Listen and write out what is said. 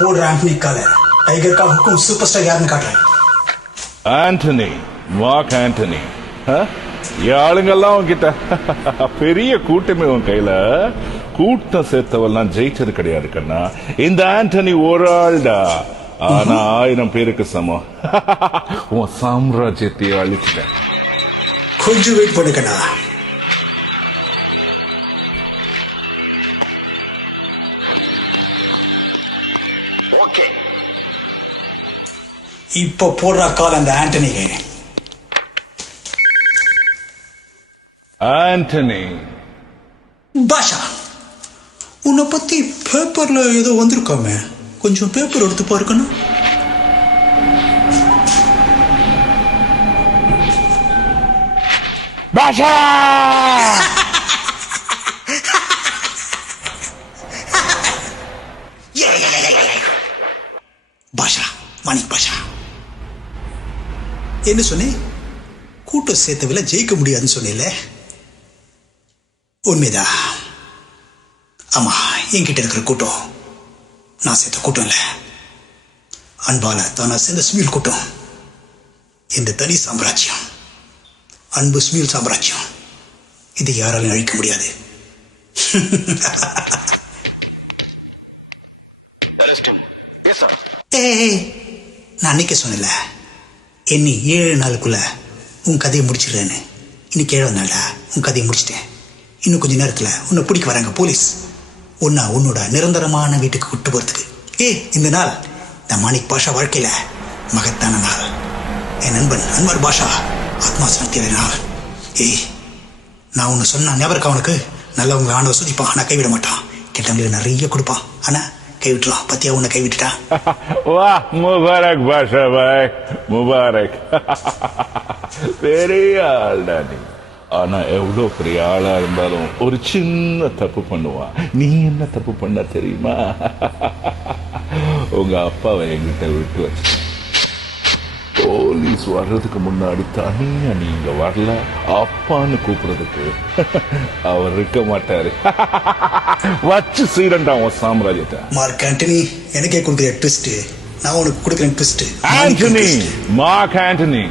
போடுற Antony collar tiger का हुकुम superstar யாருன்னு காட்டுறேன். Antony, Mark Antony. ஆளுங்கெல்லாம் உன்கிட்ட பெரிய கூட்டமே உன் கையில. கூட்டம் சேர்த்தவெல்லாம் ஜெயிச்சது கிடையாது கண்ணா. இந்த ஆண்டனி ஒரு ஆள்டா, ஆனா 1000 பேருக்கு சமம். உன் சாம்ராஜ்யத்தை அழிச்சிட்டேன். கொஞ்சம் வெயிட் பண்ணு கண்ணா. இப்ப போடுற கால் அந்த ஆண்டனிக்கு. ஆண்டனி பாஷா, உன்னை பத்தி பேப்பர்ல ஏதோ வந்திருக்காமே, கொஞ்சம் பேப்பர் எடுத்து பார்க்கணும். பாஷா, பாஷா, மாணிக் பாஷா, என்ன சொன்னேன்? கூட்டம் சேர்த்தவில்லை ஜெயிக்க முடியாதுன்னு சொன்னேன்ல, உண்மைதான். ஆமா, என்கிட்ட இருக்கிற கூட்டம் நான் சேர்த்த கூட்டம் இல்ல, அன்பால தானா சேர்ந்த ஸ்மியூல் கூட்டம். இந்த தனி சாம்ராஜ்யம், அன்பு ஸ்மியூல் சாம்ராஜ்யம், இது யாராலும் அழிக்க முடியாது. நான் அன்னைக்கே சொன்னல, என்னை 7 நாளுக்குள்ள உன் கதையை முடிச்சிடுறேன்னு. இன்னைக்கு 7 நாளா உன் கதையை முடிச்சிட்டேன். இன்னும் கொஞ்ச நேரத்தில் உன்னை பிடிக்க வராங்க போலீஸ், உன்னோட நிரந்தரமான வீட்டுக்கு கூட்டு போறதுக்கு. இந்த நாள் இந்த மாணிக் பாஷா வாழ்க்கையில மகத்தான நாள். என் நண்பன் அன்வர் பாஷா ஆத்மா சாந்திய நாள். நான் ஒன்று சொன்ன ஞாபகம் இருக்கா உனக்கு? நல்லவங்களை ஆண்டவ சுதிப்பான், ஆனா கைவிட மாட்டான். கெட்டவங்களுக்கு நிறைய கொடுப்பான், ஆனா கைவிட்டுருவான். பத்தியா உன்னை கைவிட்டுட்டான். வா முபாரக் பாஷா பாய், முபாரக். பெரிய ஆள்டா நீ. ஆனா எவ்வளவு பெரிய ஆளா இருந்தாலும் ஒரு சின்ன தப்பு பண்ணுவான். நீ என்ன தப்பு பண்ண தெரியுமா? உங்க அப்பாவை என்கிட்ட விட்டு வச்சு போலீஸ் வர்றதுக்கு முன்னாடி தனியா நீங்க வரல அப்பான்னு கூப்பிடுறதுக்கு அவர் இருக்க மாட்டாரு. வச்சு சீரண்டா உன் சாம்ராஜ்யத்தை. மார்க் ஆண்டனி, எனக்கே கொடுக்குற ட்விஸ்ட் நான் உனக்கு கொடுக்குறேன் ட்விஸ்ட். ஆண்டனி, மார்க் ஆண்டனி.